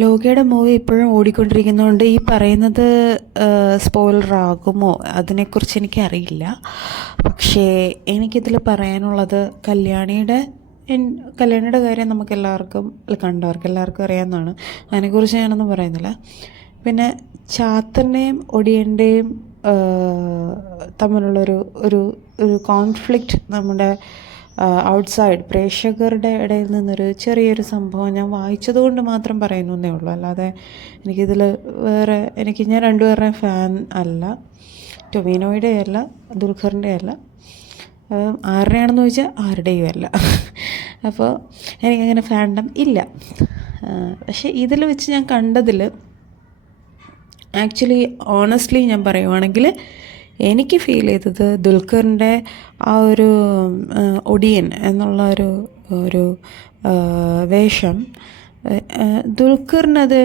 ലോകയുടെ movie ഇപ്പോഴും ഓടിക്കൊണ്ടിരിക്കുന്നതുകൊണ്ട് ഈ പറയുന്നത് സ്പോയിലർ ആകുമോ അതിനെക്കുറിച്ച് എനിക്കറിയില്ല. പക്ഷേ എനിക്കിതിൽ പറയാനുള്ളത് കല്യാണിയുടെ കാര്യം നമുക്കെല്ലാവർക്കും കണ്ടവർക്ക് എല്ലാവർക്കും അറിയാവുന്നതാണ്. അതിനെക്കുറിച്ച് ഞാനൊന്നും പറയുന്നില്ല. പിന്നെ ചാത്തൻ്റെയും ഒടിയൻ്റെയും തമ്മിലുള്ളൊരു ഒരു ഒരു കോൺഫ്ലിക്റ്റ് നമ്മുടെ ഔട്ട്സൈഡ് പ്രേക്ഷകരുടെ ഇടയിൽ നിന്നൊരു ചെറിയൊരു സംഭവം ഞാൻ വായിച്ചതുകൊണ്ട് മാത്രം പറയുന്നു എന്നേ ഉള്ളൂ. അല്ലാതെ ഞാൻ രണ്ടുപേരുടെയും ഫാൻ അല്ല, ടൊവിനോയുടെ അല്ല, ദുൽഖറിൻ്റെ അല്ല, ആരുടെയാണെന്ന് ചോദിച്ചാൽ ആരുടെയും അല്ല. അപ്പോൾ എനിക്കങ്ങനെ ഫാൻഡം ഇല്ല. പക്ഷേ ഇതിൽ വെച്ച് ഞാൻ കണ്ടതിൽ ആക്ച്വലി ഓണസ്റ്റ്ലി ഞാൻ പറയുവാണെങ്കിൽ എനിക്ക് ഫീൽ ചെയ്തത് ദുൽഖറിൻ്റെ ആ ഒരു ഒടിയൻ എന്നുള്ള ഒരു വേഷം ദുൽഖറിനത്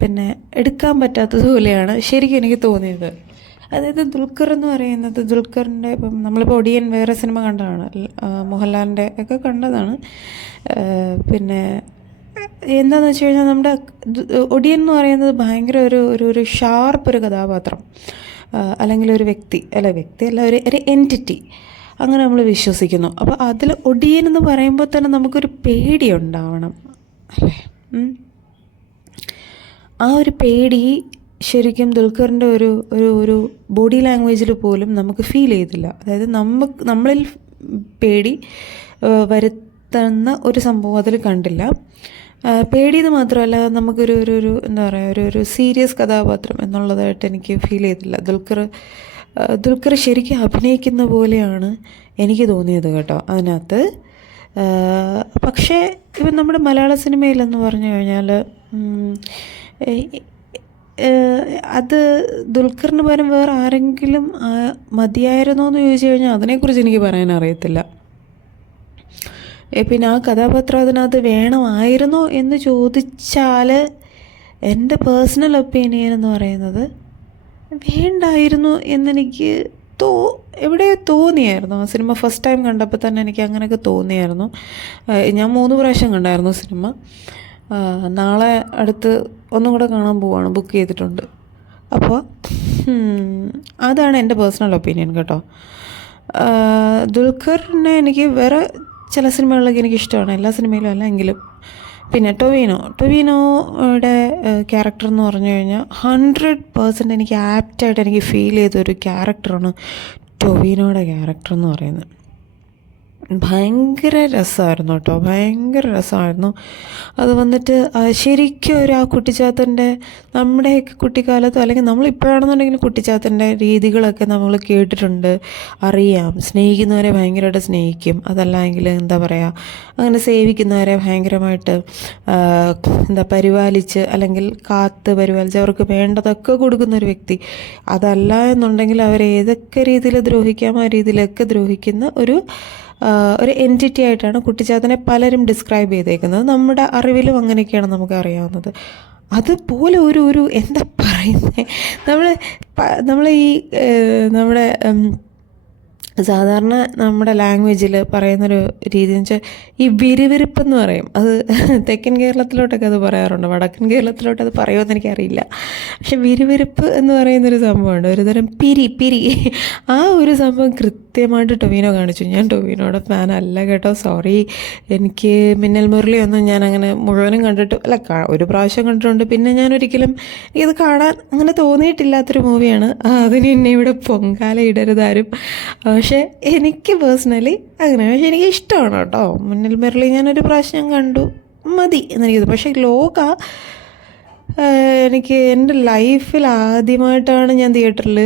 പിന്നെ എടുക്കാൻ പറ്റാത്തതുപോലെയാണ് ശരിക്കും എനിക്ക് തോന്നിയത്. അതായത് ദുൽഖർ എന്ന് പറയുന്നത് ദുൽഖറിൻ്റെ ഇപ്പം നമ്മളിപ്പോൾ ഒടിയൻ വേറെ സിനിമ കണ്ടതാണ്, മോഹൻലാലിൻ്റെ ഒക്കെ കണ്ടതാണ്. പിന്നെ എന്താണെന്ന് വെച്ച് കഴിഞ്ഞാൽ നമ്മുടെ ഒടിയൻ എന്ന് പറയുന്നത് ഭയങ്കര ഒരു ഷാർപ്പ് ഒരു കഥാപാത്രം, അല്ലെങ്കിൽ ഒരു വ്യക്തിയല്ല ഒരു എൻറ്റിറ്റി, അങ്ങനെ നമ്മൾ വിശ്വസിക്കുന്നു. അപ്പോൾ അതിൽ ഒടിയൻ എന്ന് പറയുമ്പോൾ തന്നെ നമുക്കൊരു പേടി ഉണ്ടാവണം, അല്ലേ? ആ ഒരു പേടി ശരിക്കും ദുൽഖറിൻ്റെ ഒരു ബോഡി ലാംഗ്വേജിൽ പോലും നമുക്ക് ഫീൽ ചെയ്തില്ല. അതായത് നമ്മളിൽ പേടി വരുത്തുന്ന ഒരു സംഭവം അതിൽ കണ്ടില്ല. പേടിയെന്ന് മാത്രമല്ല, നമുക്കൊരു എന്താ പറയുക, ഒരു സീരിയസ് കഥാപാത്രം എന്നുള്ളതായിട്ട് എനിക്ക് ഫീൽ ചെയ്തില്ല. ദുൽഖർ ശരിക്കും അഭിനയിക്കുന്ന പോലെയാണ് എനിക്ക് തോന്നിയത് കേട്ടോ അതിനകത്ത്. പക്ഷേ ഇപ്പം നമ്മുടെ മലയാള സിനിമയിലെന്ന് പറഞ്ഞു കഴിഞ്ഞാൽ അത് ദുൽഖറിന് പകരം വേറെ ആരെങ്കിലും മതിയായിരുന്നോ എന്ന് ചോദിച്ചു കഴിഞ്ഞാൽ അതിനെക്കുറിച്ച് എനിക്ക് പറയാൻ അറിയത്തില്ല. പിന്നെ ആ കഥാപാത്രം അതിനകത്ത് വേണമായിരുന്നോ എന്ന് ചോദിച്ചാൽ എൻ്റെ പേഴ്സണൽ ഒപ്പീനിയൻ എന്ന് പറയുന്നത് വേണ്ടായിരുന്നു എന്നെനിക്ക് എവിടെയോ തോന്നിയായിരുന്നു. ആ സിനിമ ഫസ്റ്റ് ടൈം കണ്ടപ്പോൾ തന്നെ എനിക്ക് അങ്ങനെയൊക്കെ തോന്നിയായിരുന്നു. ഞാൻ 3 പ്രാവശ്യം കണ്ടായിരുന്നു സിനിമ. നാളെ അടുത്ത് ഒന്നും കൂടെ കാണാൻ പോവാണ്, ബുക്ക് ചെയ്തിട്ടുണ്ട്. അപ്പോൾ അതാണ് എൻ്റെ പേഴ്സണൽ ഒപ്പീനിയൻ കേട്ടോ. ദുൽഖറിനെ എനിക്ക് വേറെ ചില സിനിമകളിലൊക്കെ എനിക്കിഷ്ടമാണ്, എല്ലാ സിനിമയിലും അല്ല എങ്കിലും. പിന്നെ ടൊവിനോയുടെ ക്യാരക്ടർ എന്ന് പറഞ്ഞു കഴിഞ്ഞാൽ 100% എനിക്ക് ആപ്റ്റായിട്ട് എനിക്ക് ഫീൽ ചെയ്തൊരു ക്യാരക്ടറാണ് ടൊവിനോയുടെ ക്യാരക്ടർ എന്ന് പറയുന്നത്. ഭയങ്കര രസമായിരുന്നു കേട്ടോ, ഭയങ്കര രസമായിരുന്നു. അത് വന്നിട്ട് ശരിക്കും ആ കുട്ടിച്ചാത്തൻ്റെ നമ്മുടെയൊക്കെ കുട്ടിക്കാലത്തോ അല്ലെങ്കിൽ നമ്മളിപ്പോഴാണെന്നുണ്ടെങ്കിൽ കുട്ടിച്ചാത്തൻ്റെ രീതികളൊക്കെ നമ്മൾ കേട്ടിട്ടുണ്ട്, അറിയാം. സ്നേഹിക്കുന്നവരെ ഭയങ്കരമായിട്ട് സ്നേഹിക്കും, അതല്ലെങ്കിൽ എന്താ പറയുക, അങ്ങനെ സേവിക്കുന്നവരെ ഭയങ്കരമായിട്ട് പരിപാലിച്ച് അല്ലെങ്കിൽ പരിപാലിച്ച് അവർക്ക് വേണ്ടതൊക്കെ കൊടുക്കുന്നൊരു വ്യക്തി. അതല്ല എന്നുണ്ടെങ്കിൽ അവരേതൊക്കെ രീതിയിൽ ദ്രോഹിക്കാമോ ആ രീതിയിലൊക്കെ ദ്രോഹിക്കുന്ന ഒരു എൻറ്റിറ്റി ആയിട്ടാണ് കുട്ടിച്ചാത്തനെ പലരും ഡിസ്ക്രൈബ് ചെയ്തേക്കുന്നത്. നമ്മുടെ അറിവിലും അങ്ങനെയൊക്കെയാണ് നമുക്ക് അറിയാവുന്നത്. അതുപോലെ ഒരു എന്താ പറയുന്നത്, നമ്മൾ ഈ നമ്മുടെ സാധാരണ നമ്മുടെ ലാംഗ്വേജിൽ പറയുന്നൊരു രീതി എന്ന് വെച്ചാൽ ഈ വിരുവിരുപ്പെന്ന് പറയും. അത് തെക്കൻ കേരളത്തിലോട്ടൊക്കെ അത് പറയാറുണ്ട്, വടക്കൻ കേരളത്തിലോട്ട് അത് പറയുമെന്ന് എനിക്കറിയില്ല. പക്ഷെ വിരുവിരുപ്പ് എന്ന് പറയുന്നൊരു സംഭവമുണ്ട്, ഒരുതരം പിരി. ആ ഒരു സംഭവം കൃത്യമായിട്ട് ടൊവിനോ കാണിച്ചു. ഞാൻ ടൊവിനോയുടെ ഫാൻ അല്ല കേട്ടോ, സോറി. എനിക്ക് മിന്നൽ മുരളിയൊന്നും ഞാൻ അങ്ങനെ മുഴുവനും കണ്ടിട്ട് അല്ല, ഒരു പ്രാവശ്യം കണ്ടിട്ടുണ്ട്. പിന്നെ ഞാൻ ഒരിക്കലും ഇത് കാണാൻ അങ്ങനെ തോന്നിയിട്ടില്ലാത്തൊരു മൂവിയാണ്. അതിന് എന്നെ ഇവിടെ പൊങ്കാല ഇടരുതാരും. പക്ഷേ എനിക്ക് പേഴ്സണലി അങ്ങനെ, പക്ഷെ എനിക്ക് ഇഷ്ടമാണ് കേട്ടോ. മിന്നൽ മുരളി ഞാനൊരു പ്രാവശ്യം കണ്ടു, മതി എന്നെനിക്കത്. പക്ഷേ എനിക്ക് എൻ്റെ ലൈഫിൽ ആദ്യമായിട്ടാണ് ഞാൻ തിയേറ്ററിൽ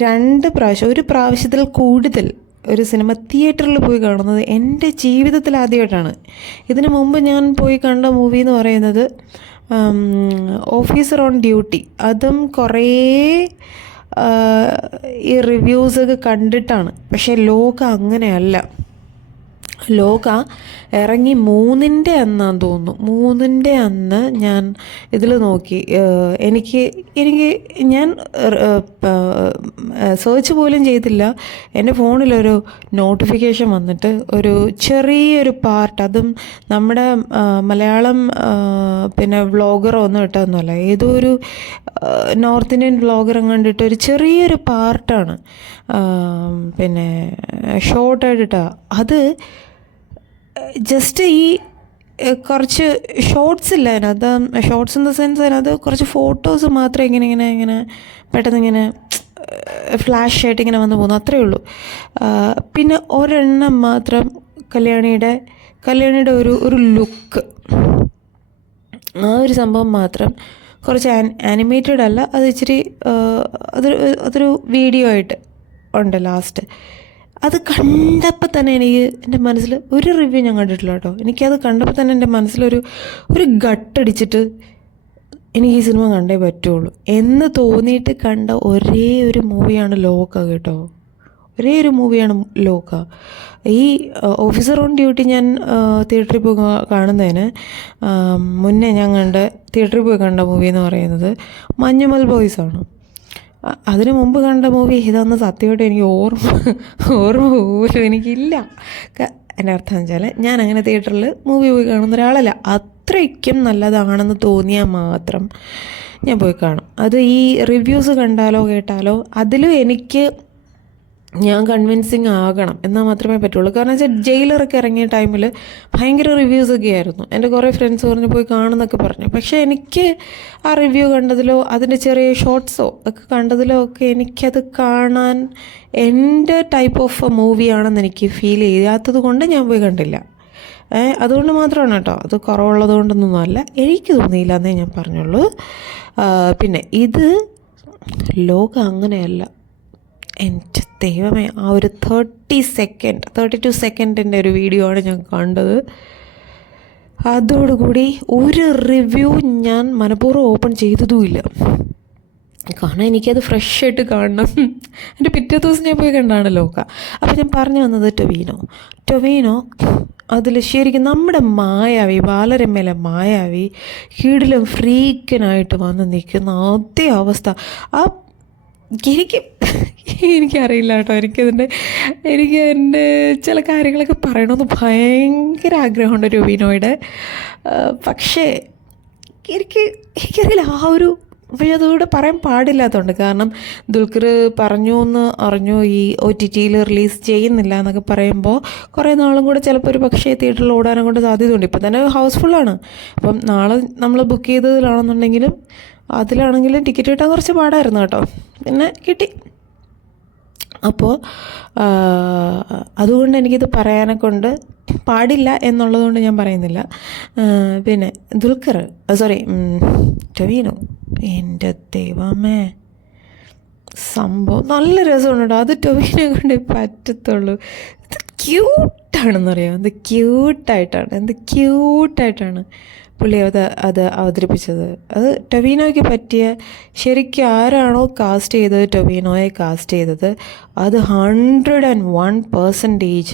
2 പ്രാവശ്യം, ഒരു പ്രാവശ്യത്തിൽ കൂടുതൽ ഒരു സിനിമ തിയേറ്ററിൽ പോയി കാണുന്നത് എൻ്റെ ജീവിതത്തിൽ ആദ്യമായിട്ടാണ്. ഇതിനു മുമ്പ് ഞാൻ പോയി കണ്ട മൂവി എന്ന് പറയുന്നത് ഓഫീസർ ഓൺ ഡ്യൂട്ടി. അതും കുറേ ഈ റിവ്യൂസൊക്കെ കണ്ടിട്ടാണ്. പക്ഷേ ലോക അങ്ങനെയല്ല. ലോക ഇറങ്ങി 3-ൻ്റെ അന്നാന്ന് തോന്നുന്നു. 3-ൻ്റെ അന്ന് ഞാൻ ഇതിൽ നോക്കി. എനിക്ക് ഞാൻ സെർച്ച് പോലും ചെയ്തില്ല. എൻ്റെ ഫോണിലൊരു നോട്ടിഫിക്കേഷൻ വന്നിട്ട് ഒരു ചെറിയൊരു പാർട്ട്, അതും നമ്മുടെ മലയാളം പിന്നെ വ്ളോഗറോ ഒന്നും ഇട്ടതൊന്നുമല്ല, ഏതോ ഒരു നോർത്ത് ഇന്ത്യൻ വ്ളോഗർ കണ്ടിട്ട് ഒരു ചെറിയൊരു പാർട്ടാണ് പിന്നെ ഷോർട്ടായിട്ടിട്ടാ. അത് ജസ്റ്റ് ഈ കുറച്ച് ഷോർട്സ് ഇല്ല അതിനകത്ത്. ഷോർട്സ് ഇൻ ദ സെൻസ് അതിനകത്ത് കുറച്ച് ഫോട്ടോസ് മാത്രം ഇങ്ങനെ പെട്ടെന്ന് ഇങ്ങനെ ഫ്ലാഷ് ആയിട്ട് ഇങ്ങനെ വന്ന് പോകുന്നു, അത്രയേ ഉള്ളൂ. പിന്നെ ഒരെണ്ണം മാത്രം കല്യാണിയുടെ ഒരു ലുക്ക്, ആ ഒരു സംഭവം മാത്രം കുറച്ച് ആനിമേറ്റഡ് അല്ല, അത് ഇച്ചിരി അതൊരു വീഡിയോ ആയിട്ട് ഉണ്ട് ലാസ്റ്റ്. അത് കണ്ടപ്പോൾ തന്നെ എൻ്റെ മനസ്സിൽ ഒരു റിവ്യൂ ഞാൻ കണ്ടിട്ടില്ല കേട്ടോ. എനിക്കത് കണ്ടപ്പോൾ തന്നെ എൻ്റെ മനസ്സിലൊരു ഗട്ടടിച്ചിട്ട് എനിക്ക് ഈ സിനിമ കണ്ടേ പറ്റുള്ളൂ എന്ന് തോന്നിയിട്ട് കണ്ട ഒരേ ഒരു മൂവിയാണ് ലോക കേട്ടോ. ഒരേ ഒരു മൂവിയാണ് ലോക. ഈ ഓഫീസർ ഓൺ ഡ്യൂട്ടി ഞാൻ തിയേറ്ററിൽ പോയി കാണുന്നതിന് മുന്നേ ഞാൻ തിയേറ്ററിൽ പോയി കണ്ട മൂവി എന്ന് പറയുന്നത് മഞ്ഞുമൽ ബോയ്സാണ്. അതിനു മുമ്പ് കണ്ട മൂവി ഇതാണെന്ന് സത്യമായിട്ട് എനിക്ക് ഓർമ്മ പോലും എനിക്കില്ല. എൻ്റെ അർത്ഥം വെച്ചാൽ ഞാൻ അങ്ങനെ തിയേറ്ററിൽ മൂവി പോയി കാണുന്ന ഒരാളല്ല. അത്രയ്ക്കും നല്ലതാണെന്ന് തോന്നിയാൽ മാത്രം ഞാൻ പോയി കാണും. അത് ഈ റിവ്യൂസ് കണ്ടാലോ കേട്ടാലോ അതിലും ഞാൻ കൺവിൻസിങ് ആകണം എന്നാൽ മാത്രമേ പറ്റുള്ളൂ. കാരണം വെച്ചാൽ ജയിലറൊക്കെ ഇറങ്ങിയ ടൈമിൽ ഭയങ്കര റിവ്യൂസൊക്കെ ആയിരുന്നു. എൻ്റെ കുറേ ഫ്രണ്ട്സ് പറഞ്ഞ് പോയി കാണുന്നൊക്കെ പറഞ്ഞു. പക്ഷേ എനിക്ക് ആ റിവ്യൂ കണ്ടതിലോ അതിൻ്റെ ചെറിയ ഷോർട്സോ ഒക്കെ കണ്ടതിലോ ഒക്കെ എനിക്കത് കാണാൻ എൻ്റെ ടൈപ്പ് ഓഫ് മൂവിയാണെന്ന് എനിക്ക് ഫീൽ ചെയ്യാത്തത് കൊണ്ട് ഞാൻ പോയി കണ്ടില്ല. അതുകൊണ്ട് മാത്രമാണ് കേട്ടോ. അത് കുറവുള്ളത് കൊണ്ടൊന്നും അല്ല, എനിക്ക് തോന്നിയില്ല എന്നേ ഞാൻ പറഞ്ഞുള്ളൂ. പിന്നെ ഇത് ലോക അങ്ങനെയല്ല. എൻ്റെ ദൈവമേ, ആ ഒരു 32 സെക്കൻഡിൻ്റെ ഒരു വീഡിയോ ആണ് ഞാൻ കണ്ടത്. അതോടുകൂടി ഒരു റിവ്യൂ ഞാൻ മനഃപൂർവ്വം ഓപ്പൺ ചെയ്തതുമില്ല. കാരണം എനിക്കത് ഫ്രഷ് ആയിട്ട് കാണണം. എൻ്റെ പിറ്റേ ദിവസം ഞാൻ പോയി കണ്ടാണ് ലോക. അപ്പോൾ ഞാൻ പറഞ്ഞു വന്നത് ടൊവീനോ അതിൽ ശരിക്കും നമ്മുടെ മായാവി, ബാലരമയിലെ മായാവി കീടിലും ഫ്രീക്കനായിട്ട് വന്ന് നിൽക്കുന്ന അതേ അവസ്ഥ. എനിക്കറിയില്ല കേട്ടോ. എനിക്ക് എൻ്റെ ചില കാര്യങ്ങളൊക്കെ പറയണമെന്ന് ഭയങ്കര ആഗ്രഹമുണ്ട് ടൊവീനോയുടെ. പക്ഷേ എനിക്കറിയില്ല പക്ഷെ അതുകൂടെ പറയാൻ പാടില്ലാത്തതുകൊണ്ട്. കാരണം ദുൽഖർ അറിഞ്ഞു ഈ OTTയിൽ റിലീസ് ചെയ്യുന്നില്ല എന്നൊക്കെ പറയുമ്പോൾ കുറേ നാളും കൂടെ ചിലപ്പോൾ ഒരു പക്ഷേ തിയേറ്ററിൽ ഓടാനും കൊണ്ട് സാധ്യതയുണ്ട്. ഇപ്പം തന്നെ ഹൗസ്ഫുള്ളാണ്. അപ്പം നാളെ നമ്മൾ ബുക്ക് ചെയ്തതിലാണെന്നുണ്ടെങ്കിലും അതിലാണെങ്കിലും ടിക്കറ്റ് കിട്ടാൻ കുറച്ച് പാടായിരുന്നു കേട്ടോ. പിന്നെ കിട്ടി. അപ്പോൾ അതുകൊണ്ട് എനിക്കിത് പറയാനെ കൊണ്ട് പാടില്ല എന്നുള്ളതുകൊണ്ട് ഞാൻ പറയുന്നില്ല. പിന്നെ ടൊവീനോ, എൻ്റെ ദൈവമേ, സംഭവം നല്ല രസമുണ്ട് കേട്ടോ. അത് ടൊവീനോ കൊണ്ട് പറ്റത്തുള്ളൂ. ഇത് ക്യൂട്ടാണെന്നറിയാം. എന്ത് ക്യൂട്ടായിട്ടാണ് പുള്ളി അത് അവതരിപ്പിച്ചത്. അത് ടൊവീനോയ്ക്ക് പറ്റിയ, ശരിക്കും ആരാണോ കാസ്റ്റ് ചെയ്തത്, ടൊവീനോയെ കാസ്റ്റ് ചെയ്തത്, അത് 101%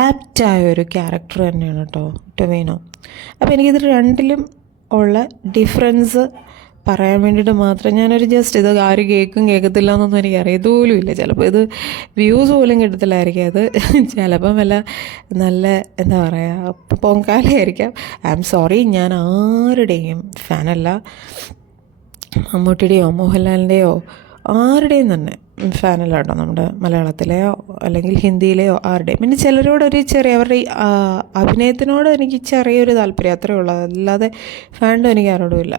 ആപ്റ്റായ ഒരു ക്യാരക്ടർ തന്നെയാണ് കേട്ടോ ടൊവീനോ. അപ്പോൾ എനിക്കിത് രണ്ടിലും ഉള്ള ഡിഫറൻസ് പറയാൻ വേണ്ടിയിട്ട് മാത്രം ഞാനൊരു ജസ്റ്റ് ഇത് ആര് കേൾക്കത്തില്ല എന്നൊന്നും എനിക്ക് അറിയത്തോലും ഇല്ല. ചിലപ്പോൾ ഇത് വ്യൂസ് പോലും കിട്ടത്തില്ലായിരിക്കും. അത് ചിലപ്പം നല്ല എന്താ പറയുക പൊങ്കാലയായിരിക്കാം. ഐ ആം സോറി, ഞാൻ ആരുടെയും ഫാനല്ല. മമ്മൂട്ടിയുടെയോ മോഹൻലാലിൻ്റെയോ ആരുടെയും തന്നെ ഫാനല്ല കേട്ടോ. നമ്മുടെ മലയാളത്തിലെയോ അല്ലെങ്കിൽ ഹിന്ദിയിലെയോ ആരുടെയും. പിന്നെ ചിലരോടൊരു അവരുടെ അഭിനയത്തിനോട് എനിക്ക് ചെറിയൊരു താല്പര്യം, അത്രയേ ഉള്ളൂ. അല്ലാതെ ഫാൻഡും എനിക്ക് ആരോടും ഇല്ല.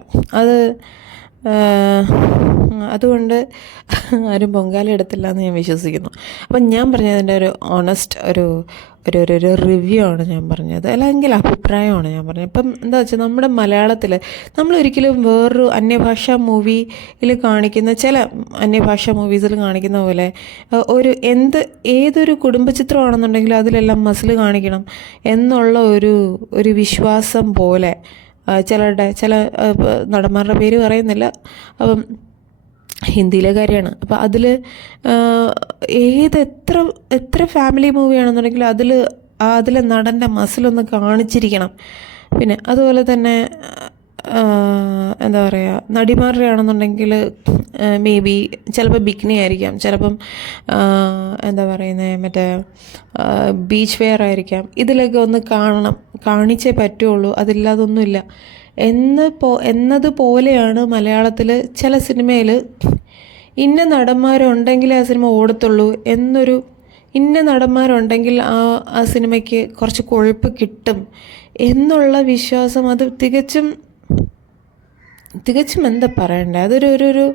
അതുകൊണ്ട് ആരും പൊങ്കാല എടുത്തില്ല എന്ന് ഞാൻ വിശ്വസിക്കുന്നു. അപ്പം ഞാൻ പറഞ്ഞതിൻ്റെ ഒരു ഓണസ്റ്റ് ഒരു റിവ്യൂ ആണ് ഞാൻ പറഞ്ഞത്, അല്ലെങ്കിൽ അഭിപ്രായമാണ് ഞാൻ പറഞ്ഞത്. ഇപ്പം എന്താ വെച്ചാൽ നമ്മുടെ മലയാളത്തിൽ നമ്മളൊരിക്കലും വേറൊരു അന്യഭാഷാ മൂവിയിൽ കാണിക്കുന്ന, ചില അന്യഭാഷാ മൂവീസിൽ കാണിക്കുന്ന പോലെ ഏതൊരു കുടുംബചിത്രമാണെന്നുണ്ടെങ്കിലും അതിലെല്ലാം മസിൽ കാണിക്കണം എന്നുള്ള ഒരു വിശ്വാസം പോലെ ചില നടന്മാരുടെ പേര് പറയുന്നില്ല. അപ്പം ഹിന്ദിയിലെ കാര്യമാണ്. അപ്പോൾ അതിൽ എത്ര ഫാമിലി മൂവിയാണെന്നുണ്ടെങ്കിൽ അതിൽ അതിലെ നടൻ്റെ മസിലൊന്ന് കാണിച്ചിരിക്കണം. പിന്നെ അതുപോലെ തന്നെ എന്താ പറയുക, നടിമാരുടെ ആണെന്നുണ്ടെങ്കിൽ മേ ബി ചിലപ്പോൾ ബിക്കിനി ആയിരിക്കാം, ചിലപ്പം എന്താ പറയുന്നത് മറ്റേ ബീച്ച് വെയർ ആയിരിക്കാം. ഇതിലൊക്കെ ഒന്ന് കാണണം, കാണിച്ചേ പറ്റുള്ളൂ, അതില്ലാതൊന്നുമില്ല എന്നതുപോലെയാണ് മലയാളത്തിൽ ചില സിനിമയിൽ ഇന്ന നടന്മാരുണ്ടെങ്കിലേ ആ സിനിമ ഓടത്തുള്ളൂ എന്നൊരു, ഇന്ന നടന്മാരുണ്ടെങ്കിൽ ആ സിനിമയ്ക്ക് കുറച്ച് കൊഴുപ്പ് കിട്ടും എന്നുള്ള വിശ്വാസം, അത് തികച്ചും എന്താ പറയണ്ടേ, അതൊരു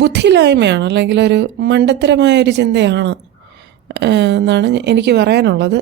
ബുദ്ധിയില്ലായ്മയാണ്, അല്ലെങ്കിൽ ഒരു മണ്ടത്തരമായൊരു ചിന്തയാണ് എന്നാണ് എനിക്ക് പറയാനുള്ളത്.